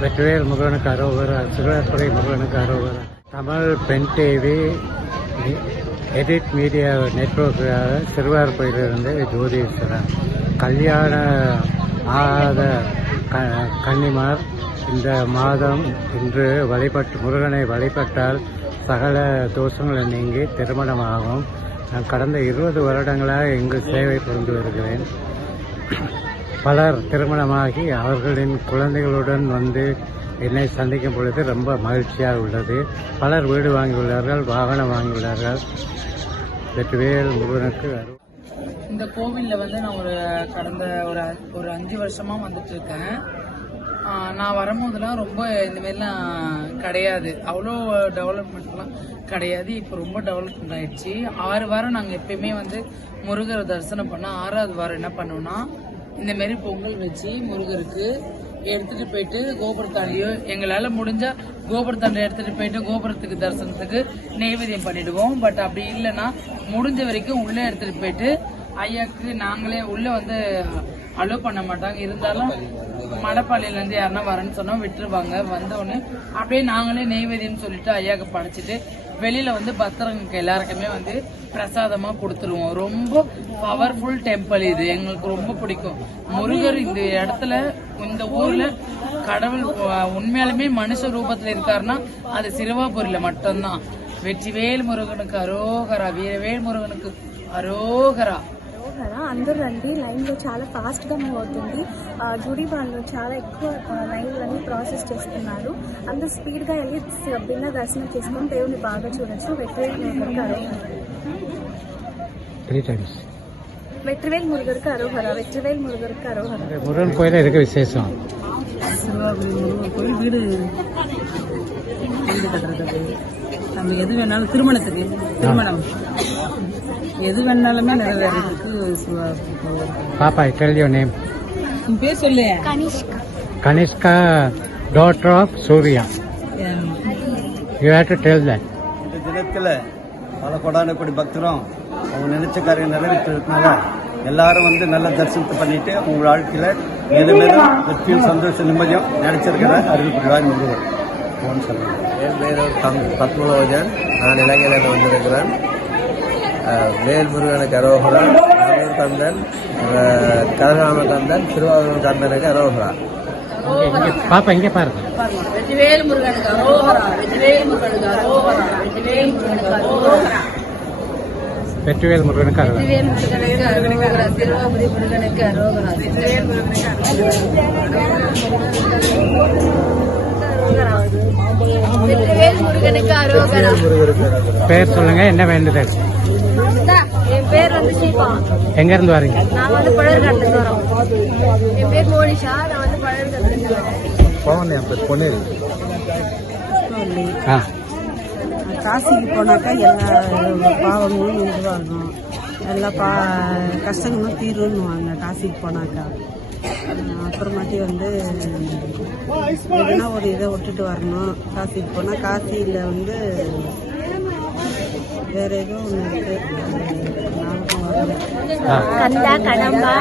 வெற்றிவேல் முருகனுக்கு அரோகரா, சிறுவார்புரை முருகனுக்கு அரோகரா. தமிழ் பெண் டிவி எடிட் மீடியா நெட்வொர்க்காக சிறுவார்புரையிலிருந்து ஜோதீஸ்வரன். கல்யாண ஆகாத கன்னிமார் இந்த மாதம் இன்று முருகனை வழிபட்டால் சகல தோஷங்கள் நீங்கி திருமணமாகும். நான் கடந்த 20 வருடங்களாக இங்கு சேவை புரிந்து வருகிறேன். பலர் திருமணமாகி அவர்களின் குழந்தைகளுடன் வந்து என்னை சந்திக்கும் பொழுது ரொம்ப மகிழ்ச்சியாக உள்ளது. பலர் வீடு வாங்கியுள்ளார்கள், வாகனம் வாங்கியுள்ளார்கள். வெற்றிவேல் முருகனுக்கு இந்த கோவிலில் நான் கடந்த ஒரு 5 வருஷமாக வந்துட்டு இருக்கேன். நான் வரும்போதெல்லாம் ரொம்ப இந்தமாரிலாம் கிடையாது, அவ்வளோ டெவலப்மெண்ட்லாம் கிடையாது. இப்போ ரொம்ப டெவலப்மெண்ட் ஆயிடுச்சு. 6 வாரம் நாங்கள் எப்பயுமே முருகரை தரிசனம் பண்ணால் 6வது வாரம் என்ன பண்ணுவோம்னா இந்தமாரி பொங்கல் வச்சு முருகருக்கு எடுத்துட்டு போயிட்டு கோபுரத்தாண்டியோ எங்களால் முடிஞ்சா கோபுரத்தாண்டி எடுத்துட்டு போயிட்டு கோபுரத்துக்கு தரிசனத்துக்கு நெய்வேத்தியம் பண்ணிடுவோம். பட் அப்படி இல்லைன்னா முடிஞ்ச வரைக்கும் உள்ளே எடுத்துட்டு போயிட்டு ஐயாக்கு நாங்களே உள்ள அலோவ் பண்ண மாட்டாங்க. இருந்தாலும் மடப்பாளையிலேருந்து யாருன்னா வரேன்னு சொன்னா விட்டுருவாங்க. வந்தோடனே அப்படியே நாங்களே நெய்வேத்தியம்னு சொல்லிட்டு ஐயாக்கு படைச்சிட்டு வெளியில பக்தர்களுக்கு எல்லாருக்குமே பிரசாதமா கொடுத்துருவோம். ரொம்ப பவர்ஃபுல் டெம்பிள் இது, எங்களுக்கு ரொம்ப பிடிக்கும். முருகர் இந்த இடத்துல இந்த ஊர்ல கடவுள் உண்மையாலுமே மனுஷ ரூபத்துல இருக்காருன்னா அது சிறுவாபுரியில மட்டும்தான். வெற்றிவேல் మురుగனுக்கு అరోగరా, వీరవేల్ మురుగనుకు అరోగరా. అందరూ రండి. లైన్లో చాలా ఫాస్ట్గా మూవ్ అవుతుంది. గుడి వాళ్ళు చాలా ఎక్కువ లైన్లన్నీ ప్రాసెస్ చేస్తున్నారు. అందరూ స్పీడ్గా వెళ్ళి బిన్న దర్శనం చేసుకొని దేవుని బాగా చూడొచ్చు. వెట్రివేల్ మురుగనుக்கு அரோகரா. வெற்றிவேல் முருகருக்கு அரோகரா. முருகன் கோயில இருக்க விசேஷம் கோயில் வீடு கட்டுறது, நம்ம எது வேணாலும் திருமணம் எது வேணாலுமே நிறைவேறதுக்கு. பாப்பா, tell your name. உன் பேர் சொல்லு. Kanishka, daughter of Surya. You have to tell that. இந்த தினத்தில் பல கொடானக்கூடி பக்தரும் அவங்க நினைச்ச காரியம் நிறைவேற்றிருக்கனால எல்லாரும் நல்லா தரிசனத்தை பண்ணிட்டு உங்க வாழ்க்கையில மேலும் மேலும் வெற்றியும் சந்தோஷம் நிம்மதியும் நினைச்சிருக்கிற அருள் புரிவார் முருகர். என் பேர் பத்மலோஜன். நான் இலங்கையிலிருந்து வந்திருக்கிறேன். வேல் முருகனுக்கு அரோகரா, நல்லூர் கந்தன், கதிராம கந்தன், திருவாரூர் கந்தனுக்கு அரோகரா. பாப்பா இங்க பாருங்க. வெற்றிவேல் முருகனுக்கு அரோகரா, வெற்றிவேல் முருகனுக்கு அரோகரா, வெற்றிவேல் முருகனுக்கு அரோகரா. வெற்றிவேல் முருகனுக்கு அரோகரா, வெற்றிவேல் முருகனுக்கு அரோகரா, திருவாபுரி முருகனுக்கு அரோகரா, வெற்றிவேல் முருகனுக்கு வெற்றிவேல் முருகனுக்கு அரோகரா. பேர் சொல்லுங்க, என்ன வேண்டுதல்? என் பேர் ஷீபா. எங்க இருந்து வரீங்க? நான் பழர்கட்டுல வரோம். என் பேர் மோனிஷா. நான் பழர்கட்டுல வரேன். காசிக்கு போனாக்கா எல்லா பாவங்களும் இதுவாகும், எல்லா கஷ்டங்களும் தீருன்னுவாங்க காசிக்கு போனாக்கா. அப்புறமாட்டி எதுனா ஒரு இதை விட்டுட்டு வரணும். காசிக்கு போனால் காசியில் வேற ஏதோ ஒன்று இருக்கு. கந்தா, கடம்பா,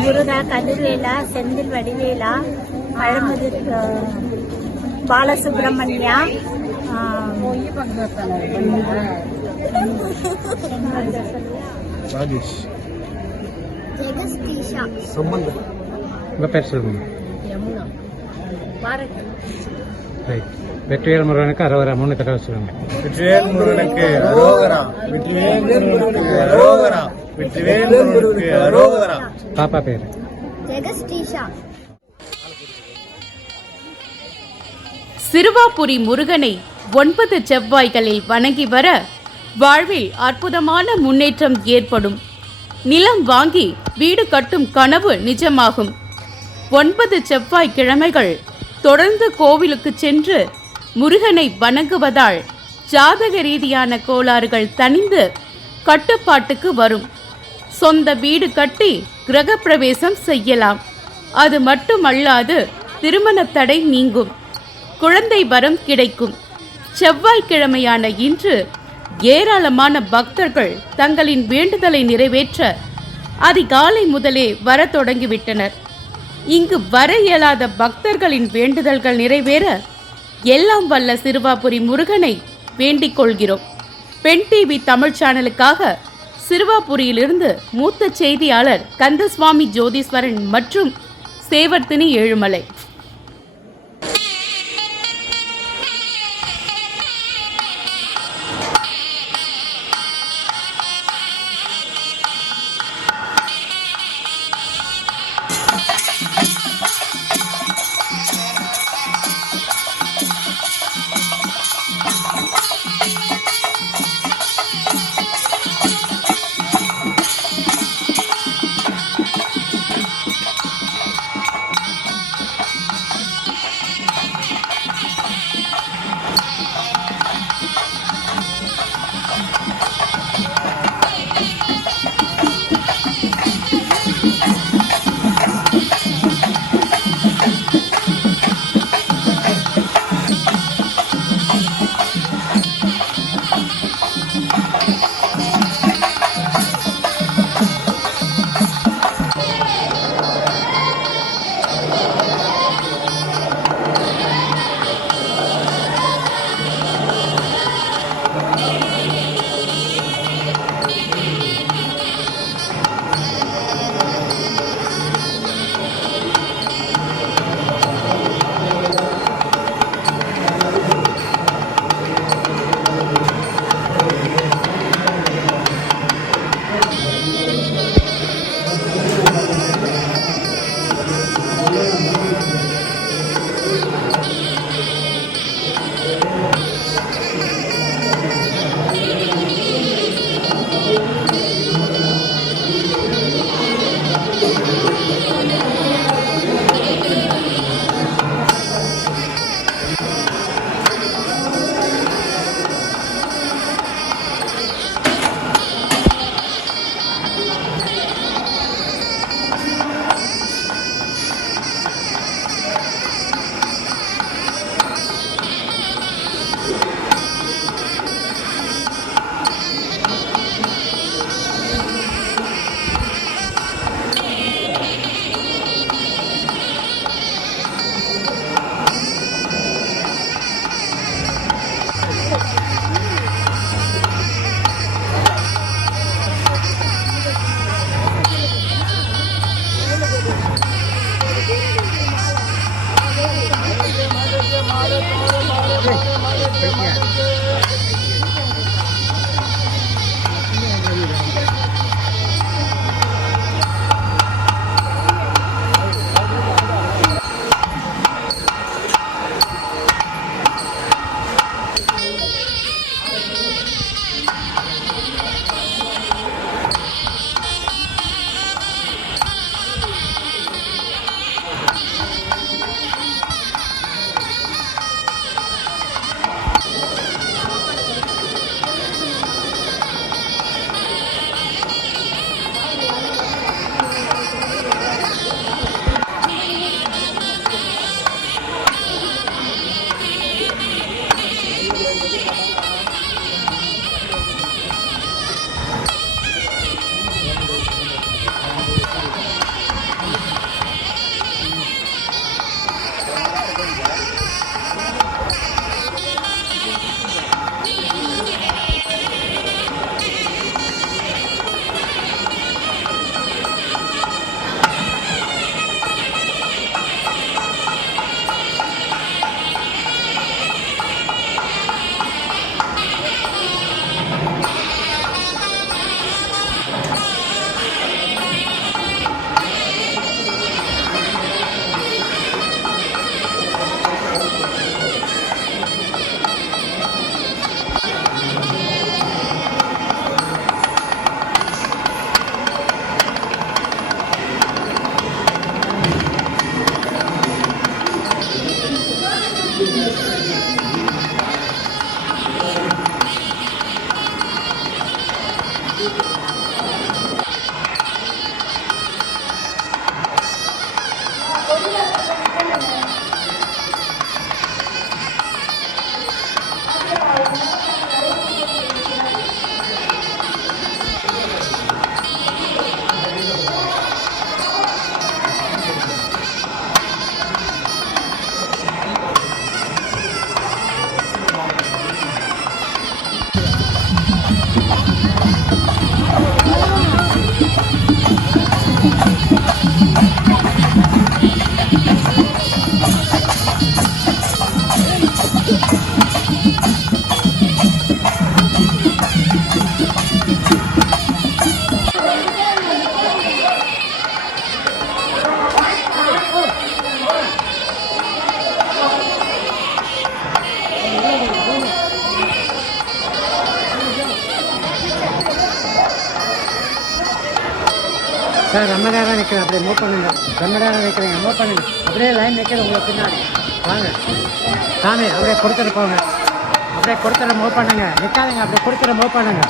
முருகா, கதிர்வேலா, செந்தில் வடிவேலா, பழமுதிர் பாலசுப்ரமணியா, உங்க பேர் சொல்லுங்க. யமுனா, பாரத். வெற்றிவேல் முருகனுக்கு அரோகரா. 3 தடவை சொல்லுங்க. வெற்றிவேல் முருகனுக்கு அரோகரா, வெற்றிவேல் முருகனுக்கு அரோகரா, வெற்றிவேல் முருகனுக்கு அரோகரா. பாப்பா பேரு ஜெகஸ்டீஷா. சிறுவாபுரி முருகனை 9 செவ்வாய்களில் வணங்கி வர வாழ்வில் அற்புதமான முன்னேற்றம் ஏற்படும். நிலம் வாங்கி வீடு கட்டும் கனவு நிஜமாகும். 9 செவ்வாய் கிழமைகள் தொடர்ந்து கோவிலுக்கு சென்று முருகனை வணங்குவதால் ஜாதக ரீதியான கோளாறுகள் தணிந்து கட்டுப்பாட்டுக்கு வரும். சொந்த வீடு கட்டி கிரகப்பிரவேசம் செய்யலாம். அது மட்டுமல்லாது திருமண தடை நீங்கும், குழந்தை வரம் கிடைக்கும். செவ்வாய்க்கிழமையான இன்று ஏராளமான பக்தர்கள் தங்களின் வேண்டுதலை நிறைவேற்ற அதிகாலை முதலே வர தொடங்கிவிட்டனர். இங்கு வர இயலாத பக்தர்களின் வேண்டுதல்கள் நிறைவேற எல்லாம் வல்ல சிறுவாபுரி முருகனை வேண்டிக் கொள்கிறோம். பெண் டிவி தமிழ் சேனலுக்காக சிறுவாபுரியிலிருந்து மூத்த செய்தியாளர் கந்தசுவாமி ஜோதீஸ்வரன் மற்றும் சேவர்த்தினி ஏழுமலை. சார் ரொம்ப நேரம் நிற்கிறேன், அப்படியே மூவ் பண்ணுங்க. ரொம்ப நேரம் நிற்கிறீங்க, மூவ் பண்ணுங்க. அப்படியே லைன் நிற்கிறது உங்களுக்கு பின்னாடி. வாங்க சாமி, அப்படியே கொடுத்துட்டு போங்க. அப்படியே கொடுத்துட்டு மூவ் பண்ணுங்க, நிற்காதீங்க, அப்படியே கொடுத்துட்டு மூவ் பண்ணுங்க.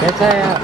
कैसा है यार?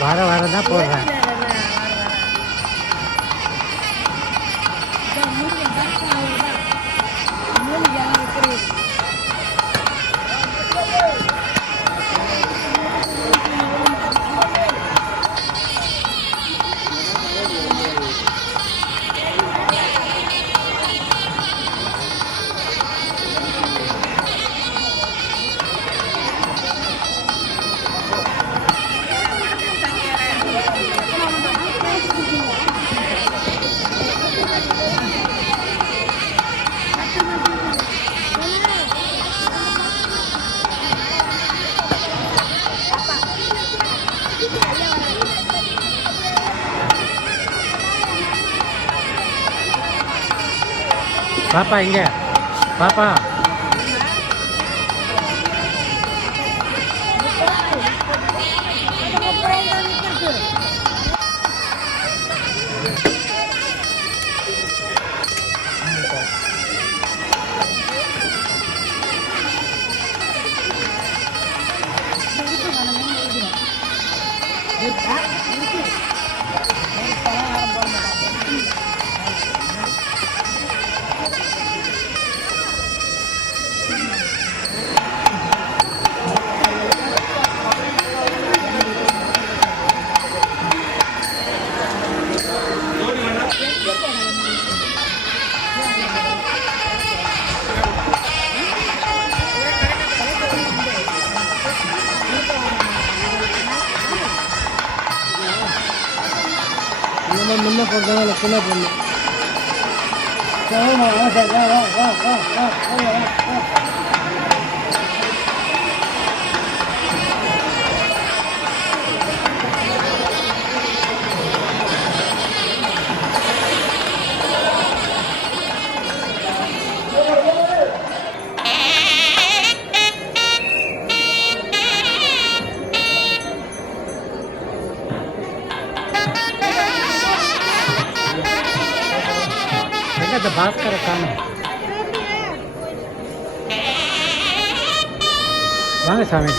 வாரம் தான் போடுறேன். பாப்பா இங்க பாப்பா, முன்ன போடுறதால பின்ன போடணும். இந்த பாஸ்கரை காணும். வாங்க சாமி.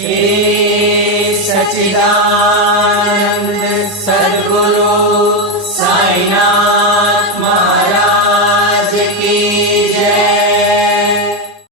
श्री सच्चिदानंद